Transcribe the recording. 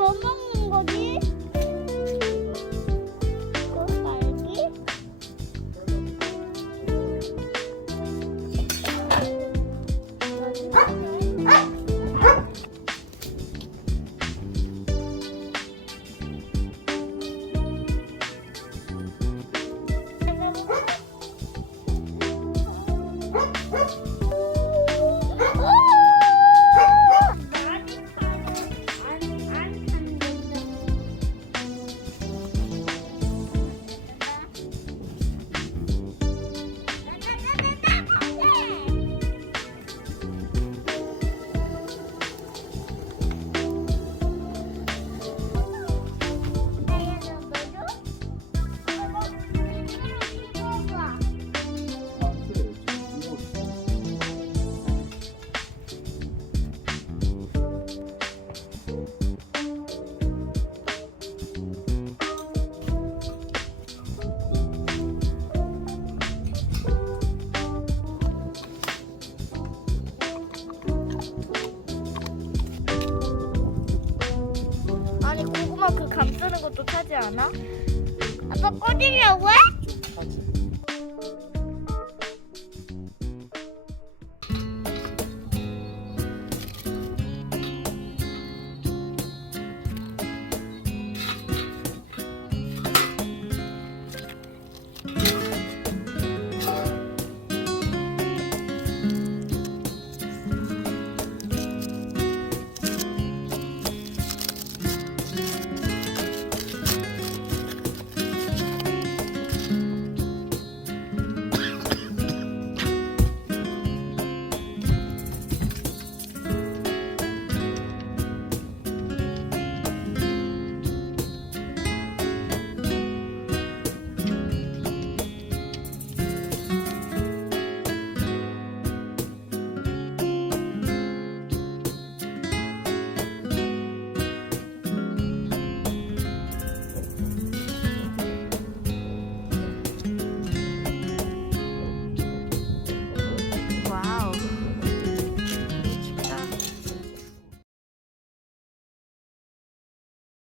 뭐 먹는 거지? 이거 딸기? 이거 딸기? 그 감쓰는 것도 타지 않아? 아빠 꺼지려고 해? 좀 타지.